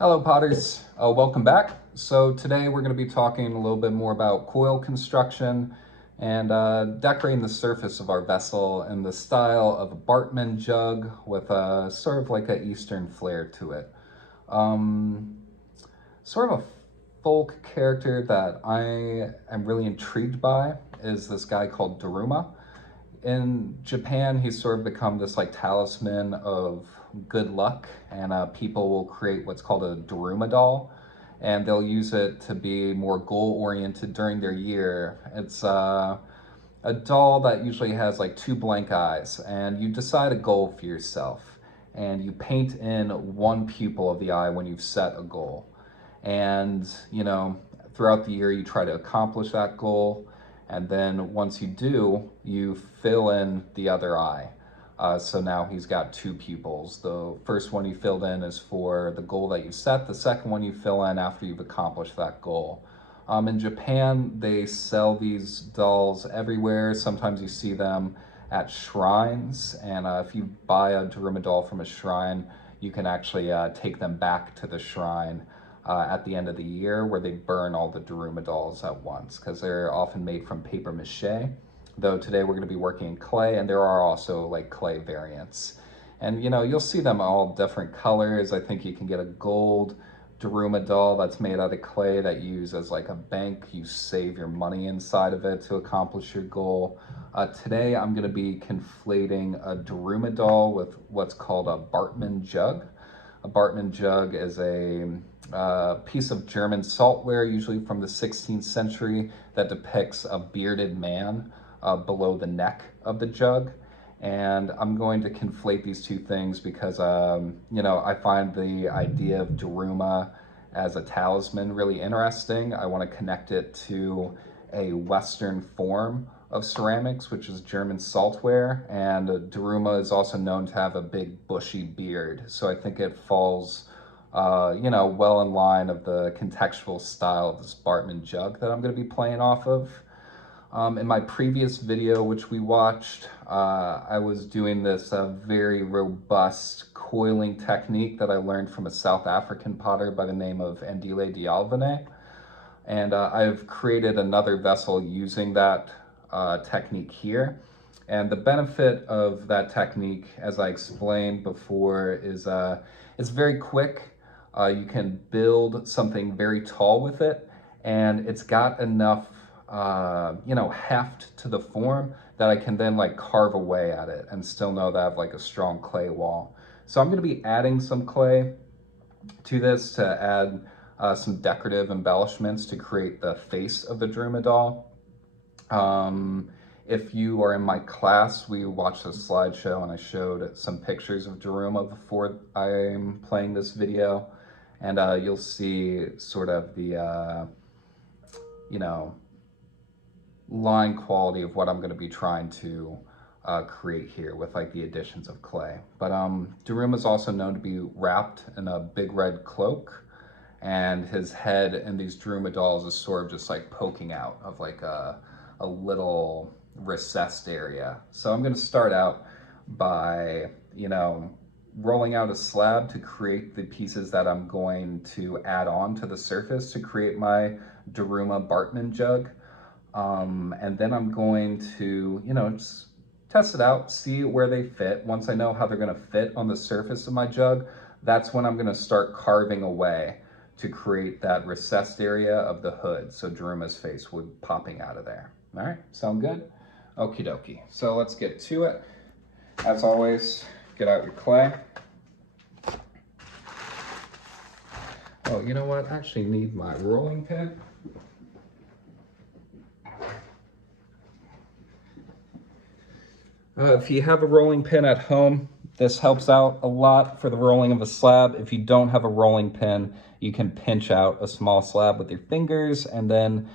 Hello Potters, welcome back. So today we're going to be talking a little bit more about coil construction and decorating the surface of our vessel in the style of a Bartman jug with a sort of like an Eastern flair to it. Um, Sort of a folk character that I am really intrigued by is this guy called Daruma. In Japan, he's sort of become this like talisman of good luck, and people will create what's called a Daruma doll, and they'll use it to be more goal oriented during their year. It's a doll that usually has like two blank eyes, and you decide a goal for yourself, and you paint in one pupil of the eye when you've set a goal. And, throughout the year, you try to accomplish that goal. And then once you do, you fill in the other eye. So now he's got two pupils. The first one you filled in is for the goal that you set. The second one you fill in after you've accomplished that goal. In Japan, they sell these dolls everywhere. Sometimes you see them at shrines. And if you buy a Daruma doll from a shrine, you can actually take them back to the shrine at the end of the year, where they burn all the Daruma dolls at once, because they're often made from paper mache. Though today we're going to be working in clay, and there are also like clay variants. And you'll see them all different colors. I think you can get a gold Daruma doll that's made out of clay that you use as like a bank. You save your money inside of it to accomplish your goal. Today I'm going to be conflating a Daruma doll with what's called a Bartman jug. A Bartman jug is a piece of German saltware, usually from the 16th century, that depicts a bearded man below the neck of the jug. And I'm going to conflate these two things because, I find the idea of Daruma as a talisman really interesting. I want to connect it to a Western form of ceramics, which is German saltware, and Daruma is also known to have a big bushy beard. So I think it falls, well in line of the contextual style of this Bartman jug that I'm going to be playing off of. In my previous video, which we watched, I was doing this very robust coiling technique that I learned from a South African potter by the name of Andile Dialvane. And I've created another vessel using that technique here. And the benefit of that technique, as I explained before, is it's very quick. You can build something very tall with it, and it's got enough heft to the form that I can then like carve away at it and still know that I have like a strong clay wall. So I'm going to be adding some clay to this to add some decorative embellishments to create the face of the Daruma doll. If you are in my class, we watched a slideshow and I showed some pictures of Daruma before I'm playing this video. And you'll see sort of the, line quality of what I'm going to be trying to create here with like the additions of clay. But Daruma is also known to be wrapped in a big red cloak, and his head in these Daruma dolls is sort of just like poking out of like a little recessed area. So I'm going to start out by, rolling out a slab to create the pieces that I'm going to add on to the surface to create my Daruma Bartman jug. And then I'm going to, just test it out, see where they fit. Once I know how they're going to fit on the surface of my jug, that's when I'm going to start carving away to create that recessed area of the hood, so Daruma's face would popping out of there. All right, sound good? Okie dokie. So let's get to it. As always, get out your clay. Oh, you know what? I actually need my rolling pin. If you have a rolling pin at home, this helps out a lot for the rolling of a slab. If you don't have a rolling pin, you can pinch out a small slab with your fingers and then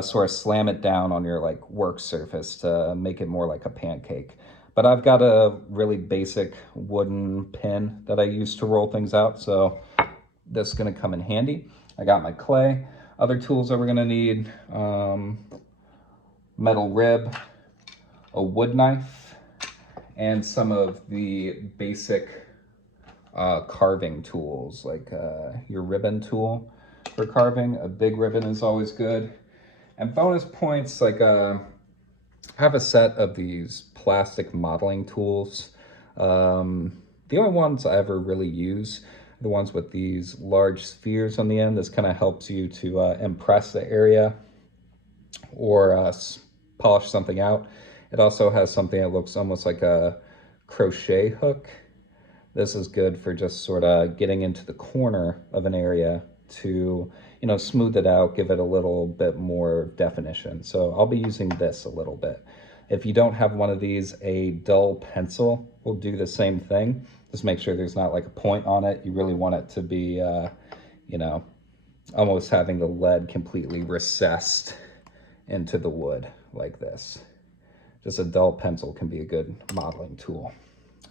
sort of slam it down on your like work surface to make it more like a pancake. But I've got a really basic wooden pin that I use to roll things out, so this is going to come in handy. I got my clay. Other tools that we're going to need, metal rib, a wood knife, and some of the basic carving tools, like your ribbon tool for carving. A big ribbon is always good. And bonus points, like I have a set of these plastic modeling tools. The only ones I ever really use are the ones with these large spheres on the end. This kind of helps you to impress the area or polish something out. It also has something that looks almost like a crochet hook. This is good for just sort of getting into the corner of an area to, smooth it out, give it a little bit more definition. So I'll be using this a little bit. If you don't have one of these, a dull pencil will do the same thing. Just make sure there's not like a point on it. You really want it to be, almost having the lead completely recessed into the wood like this. Just a dull pencil can be a good modeling tool.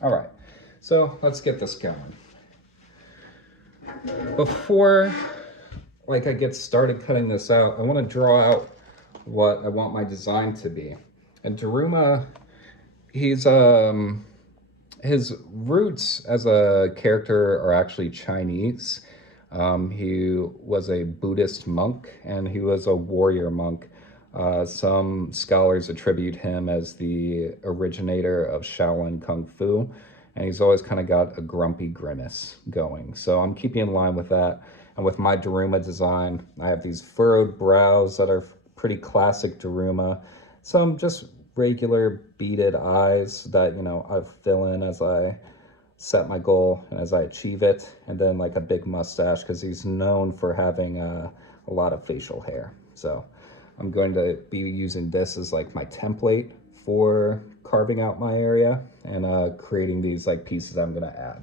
All right, so let's get this going. Before I get started cutting this out, I want to draw out what I want my design to be. And Daruma, he's his roots as a character are actually Chinese. He was a Buddhist monk and he was a warrior monk. Some scholars attribute him as the originator of Shaolin Kung Fu, and he's always kind of got a grumpy grimace going. So I'm keeping in line with that. And with my Daruma design, I have these furrowed brows that are pretty classic Daruma. Some just regular beaded eyes that, I fill in as I set my goal and as I achieve it. And then like a big mustache because he's known for having a lot of facial hair. So I'm going to be using this as like my template for carving out my area and creating these like pieces I'm going to add.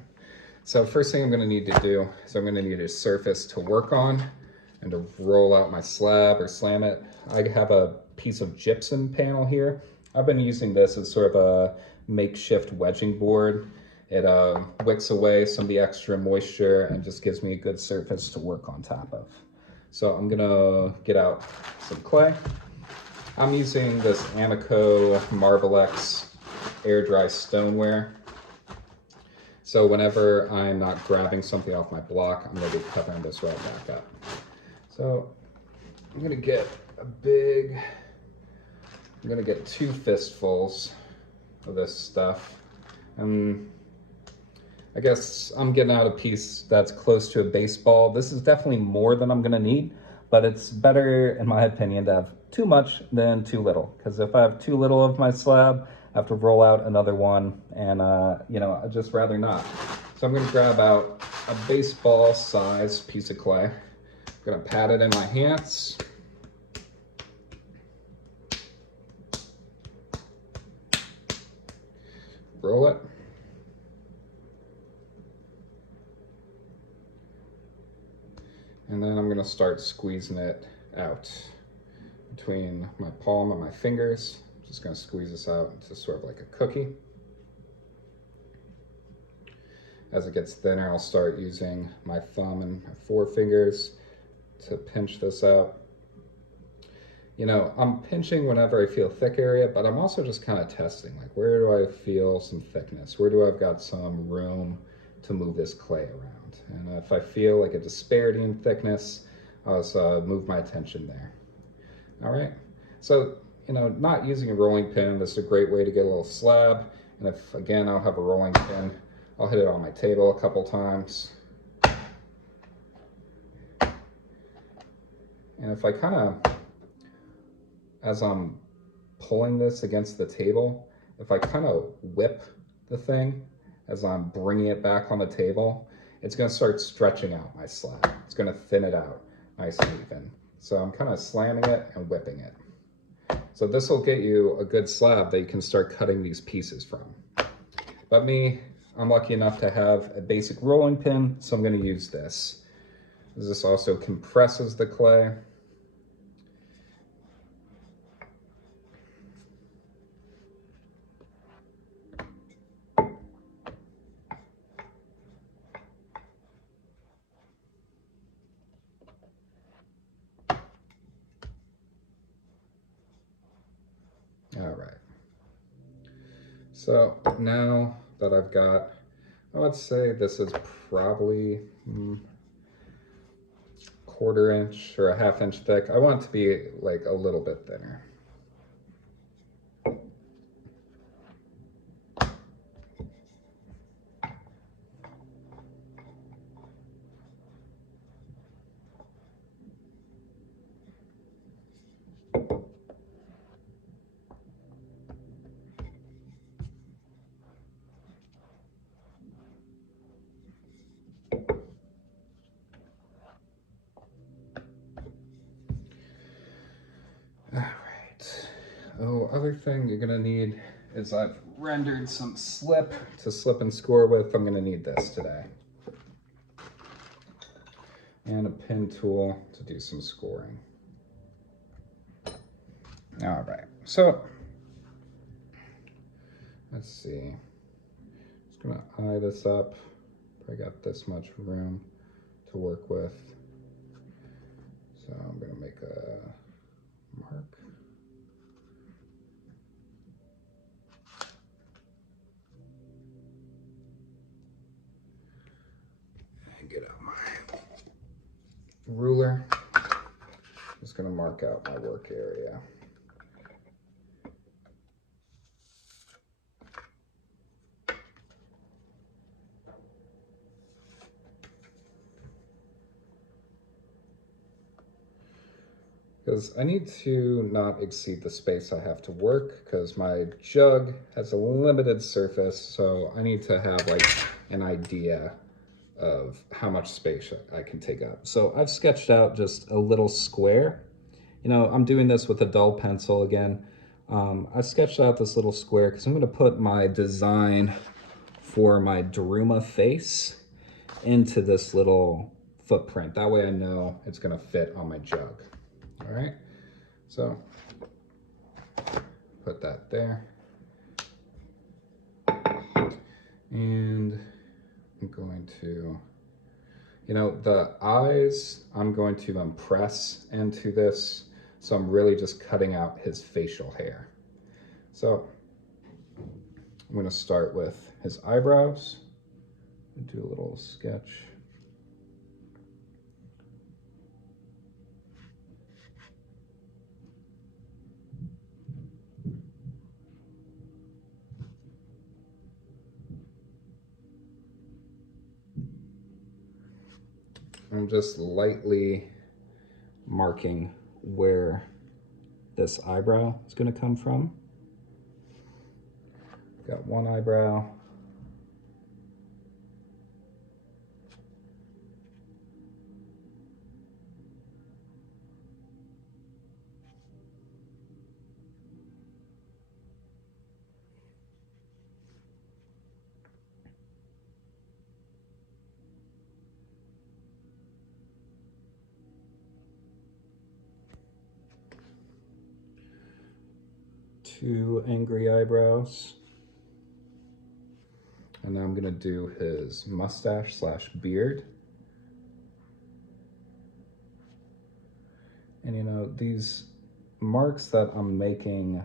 So first thing I'm going to need to do is I'm going to need a surface to work on and to roll out my slab or slam it. I have a piece of gypsum panel here. I've been using this as sort of a makeshift wedging board. It wicks away some of the extra moisture and just gives me a good surface to work on top of. So I'm gonna get out some clay. I'm using this Amico Marblex air dry stoneware. So whenever I'm not grabbing something off my block, I'm gonna be covering this right back up. So I'm gonna get two fistfuls of this stuff. I guess I'm getting out a piece that's close to a baseball. This is definitely more than I'm gonna need, but it's better, in my opinion, to have too much than too little. Because if I have too little of my slab, I have to roll out another one, and I'd just rather not. So I'm gonna grab out a baseball-sized piece of clay. I'm gonna pat it in my hands. Roll it. And then I'm gonna start squeezing it out between my palm and my fingers. I'm just gonna squeeze this out into sort of like a cookie. As it gets thinner, I'll start using my thumb and my forefingers to pinch this out. I'm pinching whenever I feel thick area, but I'm also just kind of testing, like where do I feel some thickness? Where do I've got some room to move this clay around? And if I feel like a disparity in thickness, I'll just move my attention there. All right, so, not using a rolling pin, this is a great way to get a little slab. And if, again, I'll have a rolling pin, I'll hit it on my table a couple times. And if I kind of, as I'm pulling this against the table, if I kind of whip the thing as I'm bringing it back on the table, it's going to start stretching out my slab. It's going to thin it out nice and even. So I'm kind of slamming it and whipping it. So this will get you a good slab that you can start cutting these pieces from. But I'm lucky enough to have a basic rolling pin, so I'm going to use this. This also compresses the clay. All right. So now that I've got I would say this is probably 1/4 inch or a 1/2 inch thick. I want it to be like a little bit thinner. Alright. Oh, other thing you're gonna need is I've rendered some slip to slip and score with. I'm gonna need this today. And a pin tool to do some scoring. Alright, so let's see. Just gonna eye this up. I got this much room to work with. So I'm gonna make a mark. And get out my ruler. Just gonna mark out my work area. Because I need to not exceed the space I have to work, because my jug has a limited surface, so I need to have like an idea of how much space I can take up. So I've sketched out just a little square. You know, I'm doing this with a dull pencil again. I sketched out this little square because I'm going to put my design for my Daruma face into this little footprint. That way I know it's going to fit on my jug. All right, so put that there. And I'm going to, you know, the eyes I'm going to impress into this. So I'm really just cutting out his facial hair. So I'm going to start with his eyebrows. Do a little sketch. I'm just lightly marking where this eyebrow is going to come from. Got one eyebrow. Two angry eyebrows. And now I'm going to do his mustache / beard. And you know, these marks that I'm making,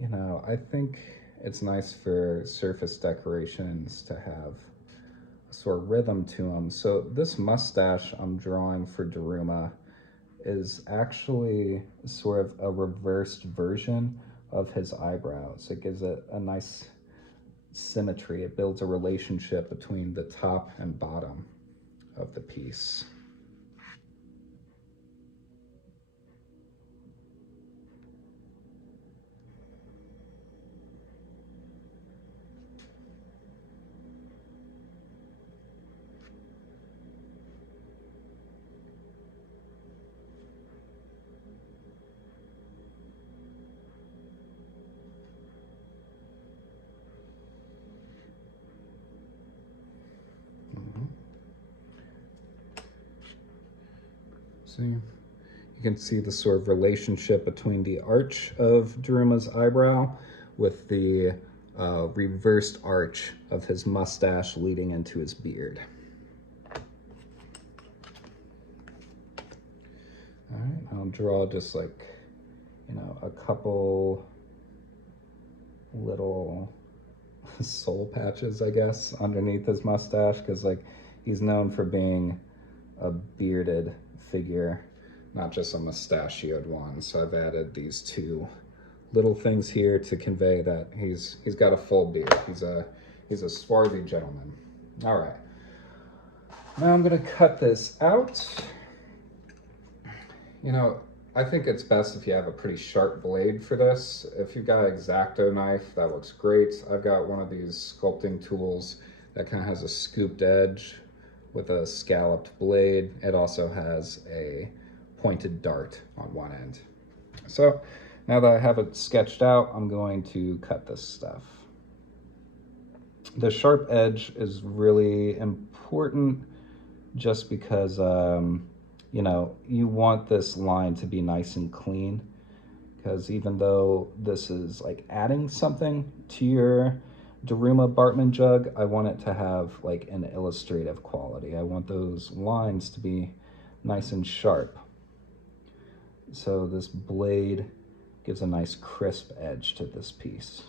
you know, I think it's nice for surface decorations to have a sort of rhythm to them. So this mustache I'm drawing for Daruma is actually sort of a reversed version of his eyebrows. It gives it a nice symmetry. It builds a relationship between the top and bottom of the piece. See, you can see the sort of relationship between the arch of Daruma's eyebrow with the reversed arch of his mustache leading into his beard. All right, I'll draw just like, you know, a couple little soul patches, I guess, underneath his mustache, because like he's known for being a bearded figure, not just a mustachioed one. So I've added these two little things here to convey that he's got a full beard. He's a swarthy gentleman. All right. Now I'm gonna cut this out. You know, I think it's best if you have a pretty sharp blade for this. If you've got an X-Acto knife, that looks great. I've got one of these sculpting tools that kind of has a scooped edge with a scalloped blade. It also has a pointed dart on one end. So now that I have it sketched out, I'm going to cut this stuff. The sharp edge is really important just because you know, you want this line to be nice and clean, because even though this is like adding something to your Daruma Bartman jug, I want it to have like an illustrative quality. I want those lines to be nice and sharp. So this blade gives a nice crisp edge to this piece.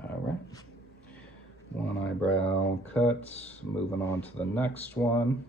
All right. One eyebrow cut, moving on to the next one.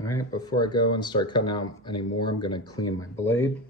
All right, before I go and start cutting out any more, I'm gonna clean my blade.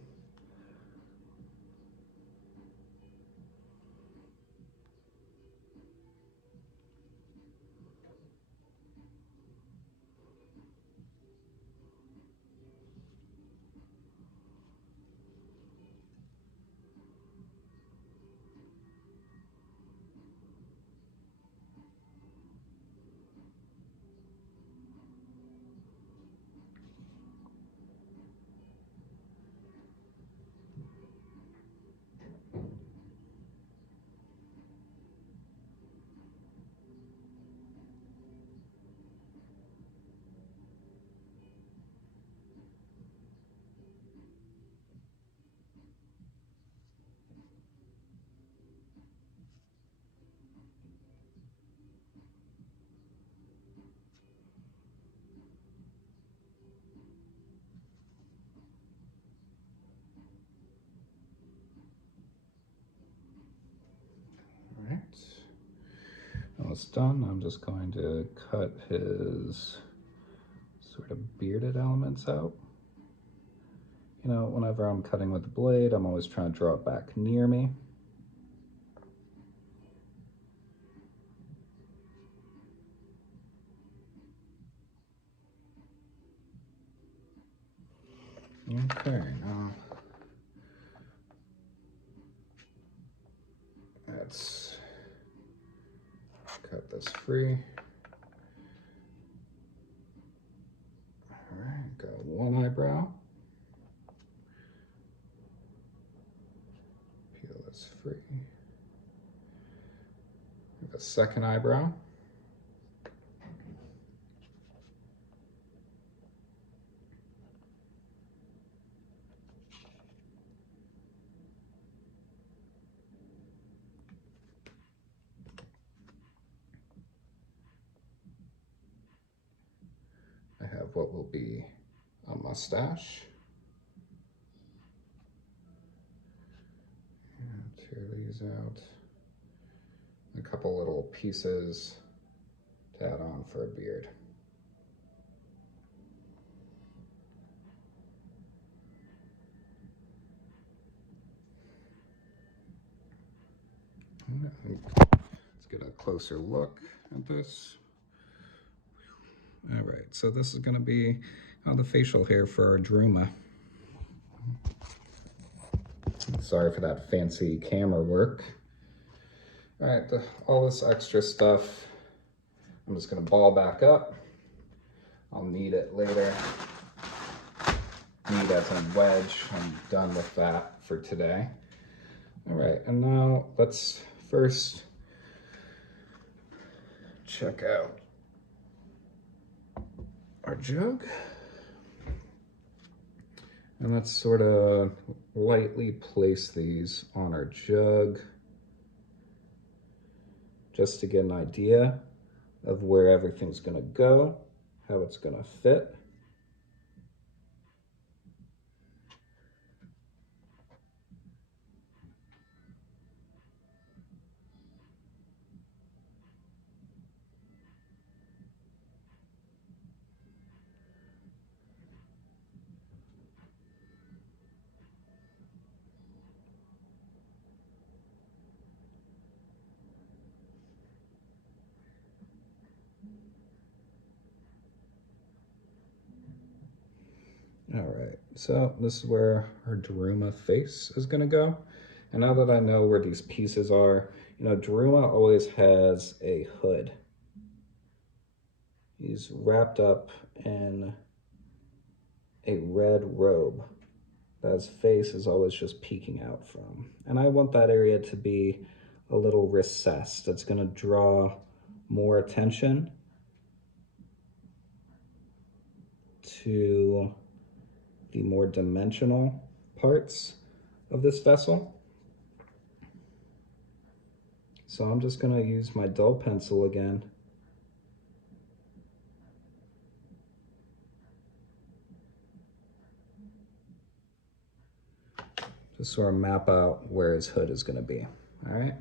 All right, almost done. I'm just going to cut his sort of bearded elements out. You know, whenever I'm cutting with the blade, I'm always trying to draw it back near me. Okay, now let's cut this free. All right, got one eyebrow. Peel this free. The second eyebrow. I have what will be a mustache. Tear these out. A couple little pieces to add on for a beard. Let's get a closer look at this. All right, so this is going to be the facial hair for our Daruma. Sorry for that fancy camera work. All right, all this extra stuff, I'm just going to ball back up. I'll knead it later. Knead as a wedge. I'm done with that for today. All right, and now let's first check out our jug. And let's sort of lightly place these on our jug just to get an idea of where everything's going to go, how it's going to fit. All right, so this is where our Daruma face is gonna go. And now that I know where these pieces are, you know, Daruma always has a hood. He's wrapped up in a red robe that his face is always just peeking out from. And I want that area to be a little recessed. It's gonna draw more attention to the more dimensional parts of this vessel. So I'm just gonna use my dull pencil again. Just sort of map out where his hood is gonna be, all right?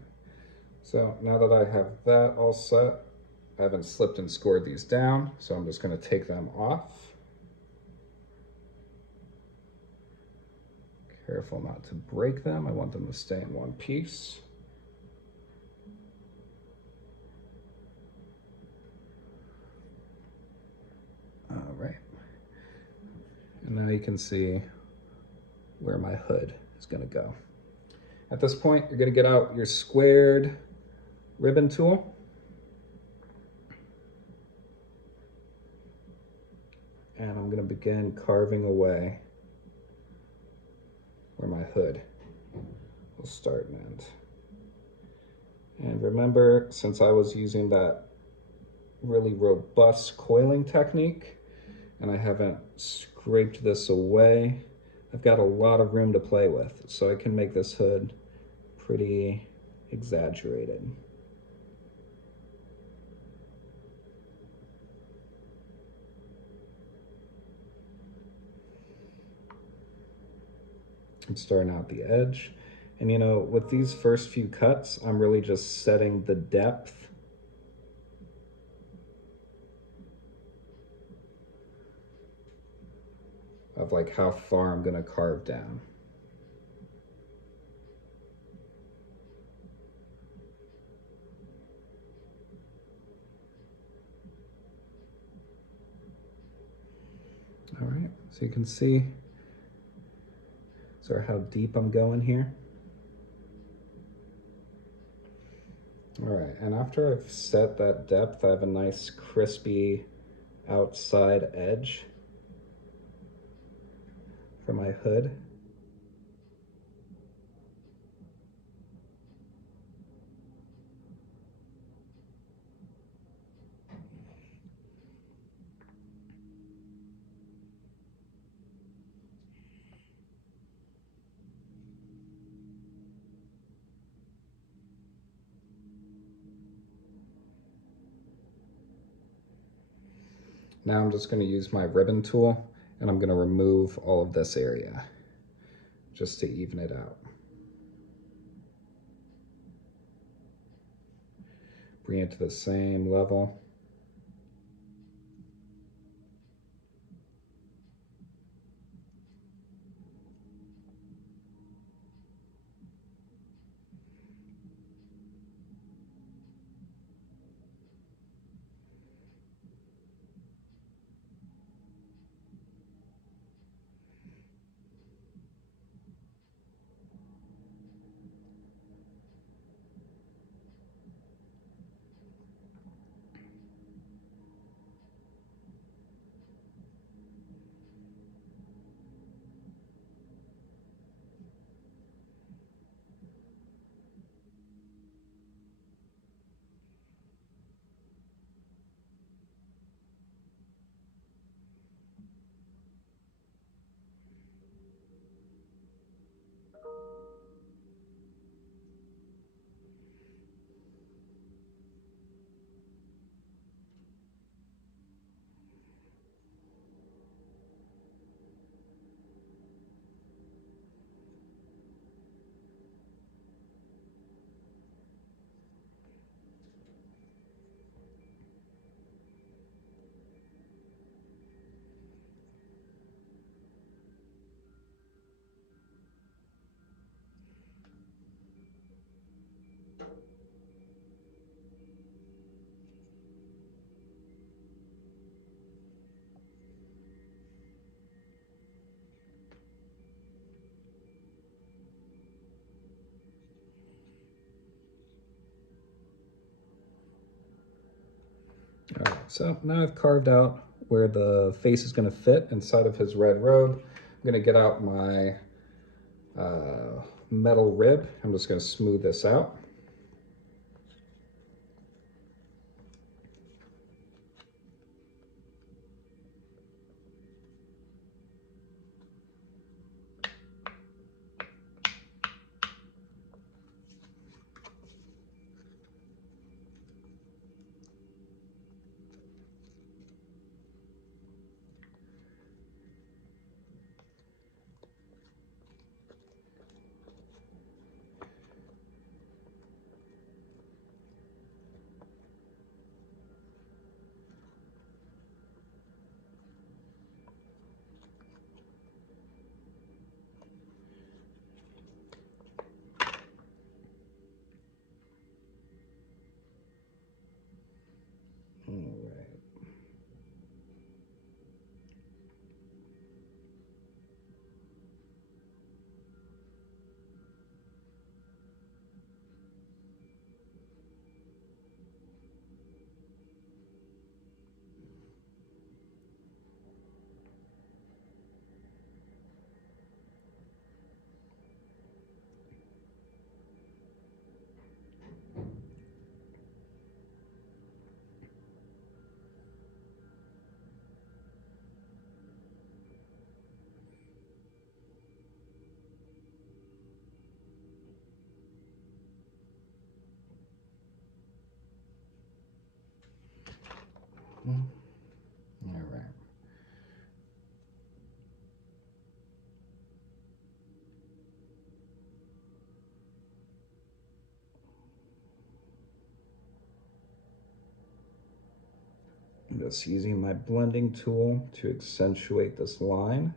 So now that I have that all set, I haven't slipped and scored these down, so I'm just gonna take them off. Careful not to break them. I want them to stay in one piece. All right. And now you can see where my hood is gonna go. At this point, you're gonna get out your squared ribbon tool. And I'm gonna begin carving away where my hood will start and end. And remember, since I was using that really robust coiling technique and I haven't scraped this away, I've got a lot of room to play with, so I can make this hood pretty exaggerated. I'm starting out the edge. And you know, with these first few cuts, I'm really just setting the depth of like how far I'm gonna carve down. All right, so you can see sort of how deep I'm going here. All right, and after I've set that depth, I have a nice crispy outside edge for my hood. Now I'm just gonna use my ribbon tool and I'm gonna remove all of this area just to even it out. Bring it to the same level. All right, so now I've carved out where the face is going to fit inside of his red robe. I'm going to get out my metal rib. I'm just going to smooth this out. All right. All right. I'm just using my blending tool to accentuate this line.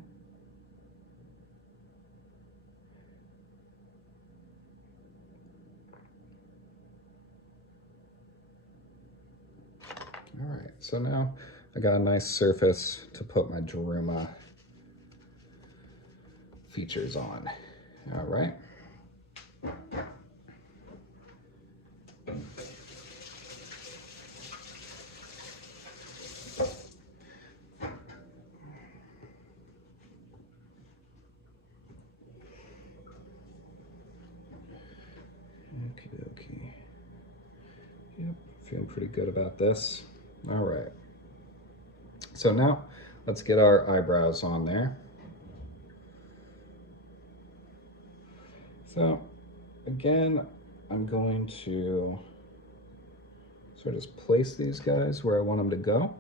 All right, so now I got a nice surface to put my Daruma features on. All right. Okay. Yep, feeling pretty good about this. All right. So now let's get our eyebrows on there. So again, I'm going to sort of just place these guys where I want them to go.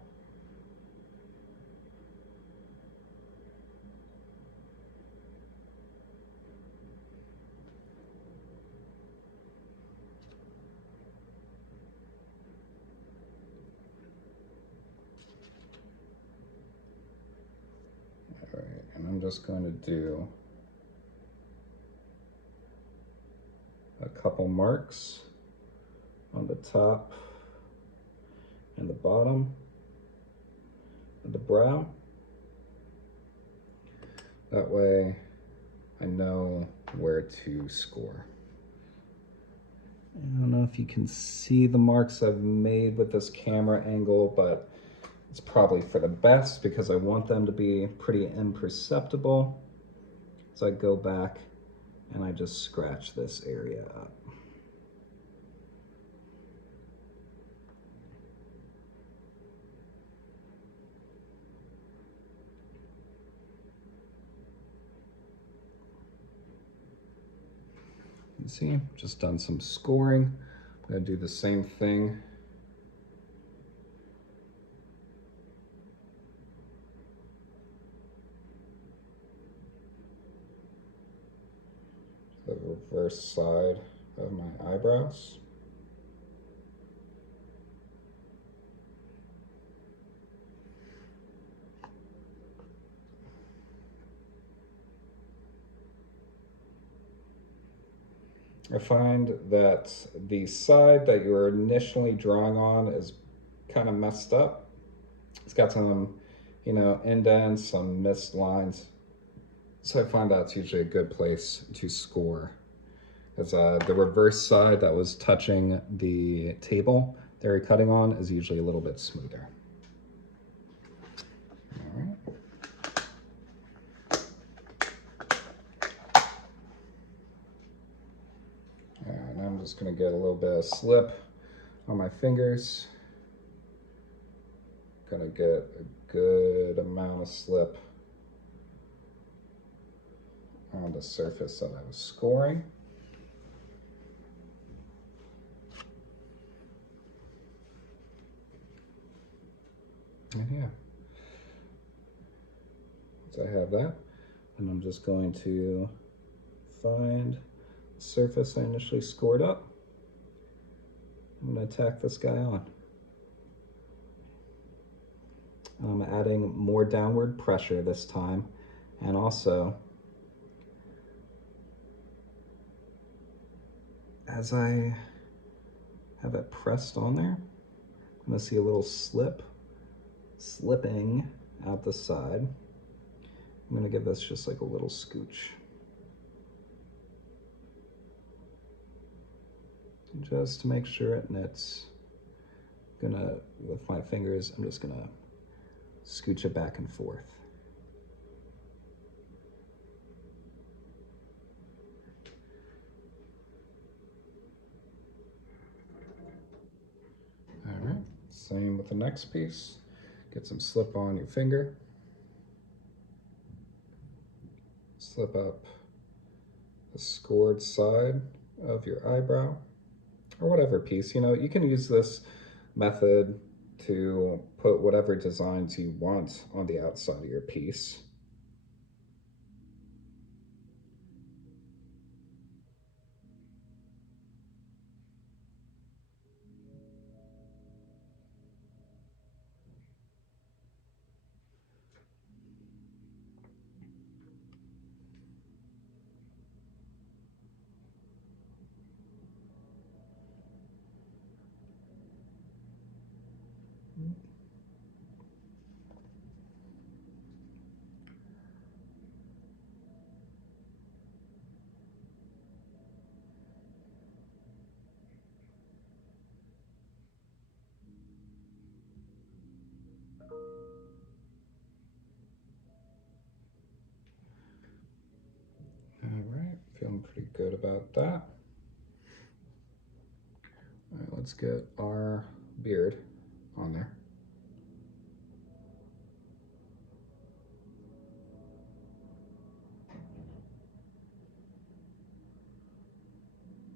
All right, and I'm just going to do a couple marks on the top and the bottom of the brow. That way I know where to score. I don't know if you can see the marks I've made with this camera angle, but it's probably for the best because I want them to be pretty imperceptible. So I go back and I just scratch this area up. You see, just done some scoring. I'm gonna do the same thing. The reverse side of my eyebrows. I find that the side that you were initially drawing on is kind of messed up. It's got some, indents, some missed lines. So I find that's usually a good place to score. As the reverse side that was touching the table, secondary cutting on is usually a little bit smoother. All right. And I'm just going to get a little bit of slip on my fingers. Going to get a good amount of slip on the surface that I was scoring. And yeah, once I have that, and I'm just going to find the surface I initially scored up. I'm going to tack this guy on. I'm adding more downward pressure this time, and also as I have it pressed on there, I'm going to see a little slipping out the side. I'm going to give this just like a little scooch. Just to make sure it knits. With my fingers, I'm just gonna scooch it back and forth. All right, same with the next piece. Get some slip on your finger. Slip up the scored side of your eyebrow, or whatever piece. You know, you can use this method to put whatever designs you want on the outside of your piece. All right, feeling pretty good about that. All right, let's get our beard on there.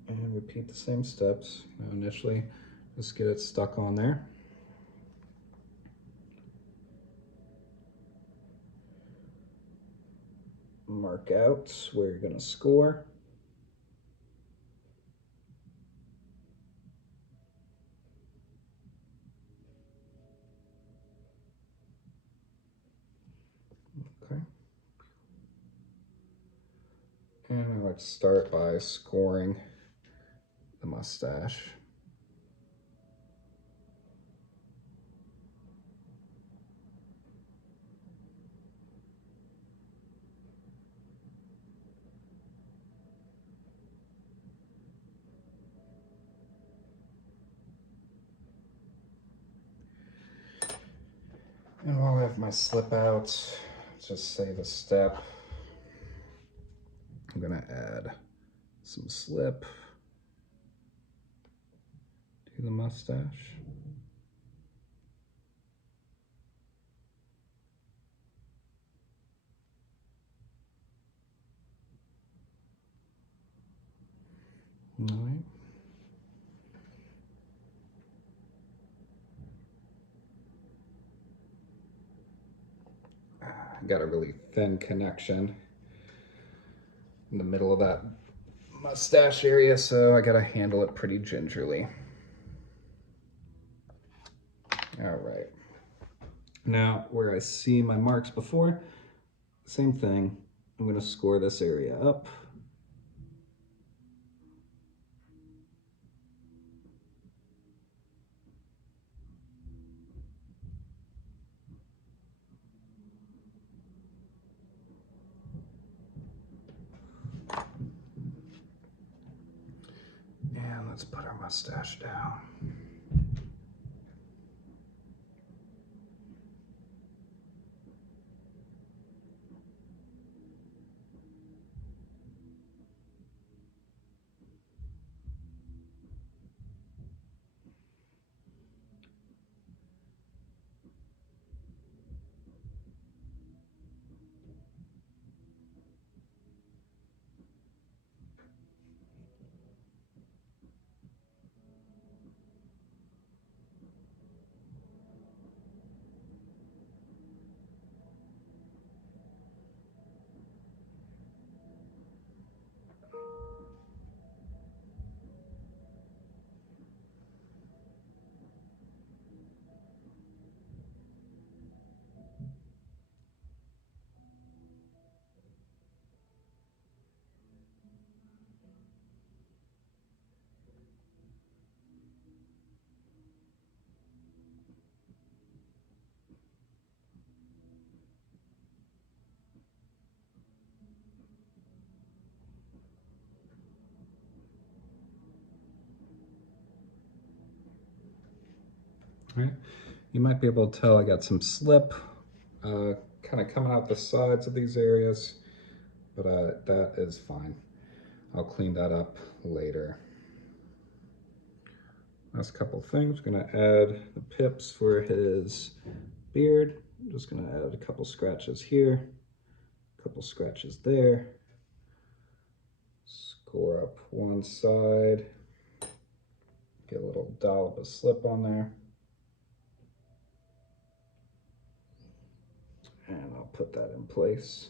And repeat the same steps. Initially, just get it stuck on there. Mark out where you're going to score. Okay. And let's start by scoring the mustache. And while I have my slip out, just save a step. I'm gonna add some slip to the mustache. All right. Got a really thin connection in the middle of that mustache area, so I gotta handle it pretty gingerly. All right. Now, where I see my marks before, same thing. I'm gonna score this area up. And let's put our mustache down. All right. You might be able to tell I got some slip kind of coming out the sides of these areas, but that is fine. I'll clean that up later. Last couple things, we're gonna add the pips for his beard. I'm just gonna add a couple scratches here, a couple scratches there. Score up one side, get a little dollop of slip on there. And I'll put that in place.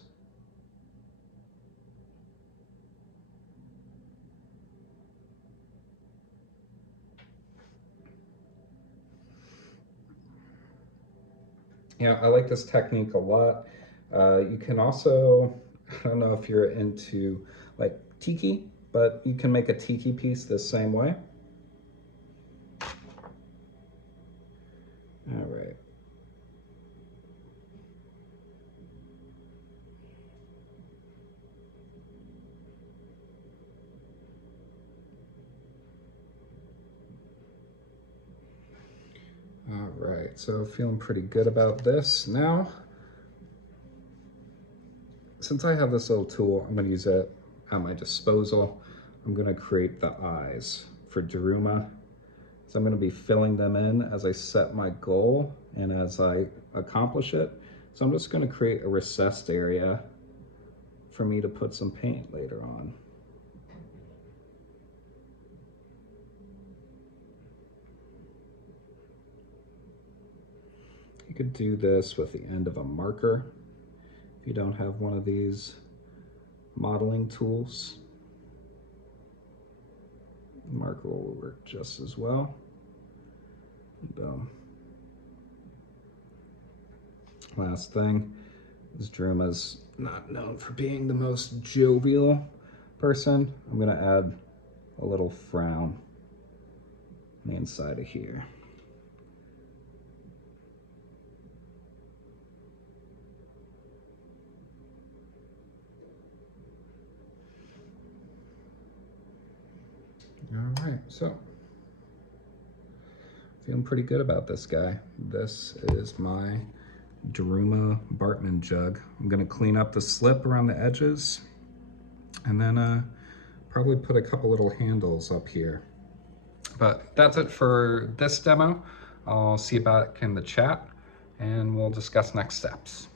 Yeah, I like this technique a lot. You can also, I don't know if you're into like tiki, but you can make a tiki piece the same way. All right. All right, so feeling pretty good about this. Now, since I have this little tool, I'm gonna use it at my disposal. I'm gonna create the eyes for Daruma. So I'm gonna be filling them in as I set my goal and as I accomplish it. So I'm just gonna create a recessed area for me to put some paint later on. You could do this with the end of a marker if you don't have one of these modeling tools. The marker will work just as well. Boom. Last thing is Daruma's not known for being the most jovial person. I'm gonna add a little frown on the inside of here. All right, so feeling pretty good about this guy. This is my Daruma Bartman Jug. I'm gonna clean up the slip around the edges and then probably put a couple little handles up here. But that's it for this demo. I'll see you back in the chat and we'll discuss next steps.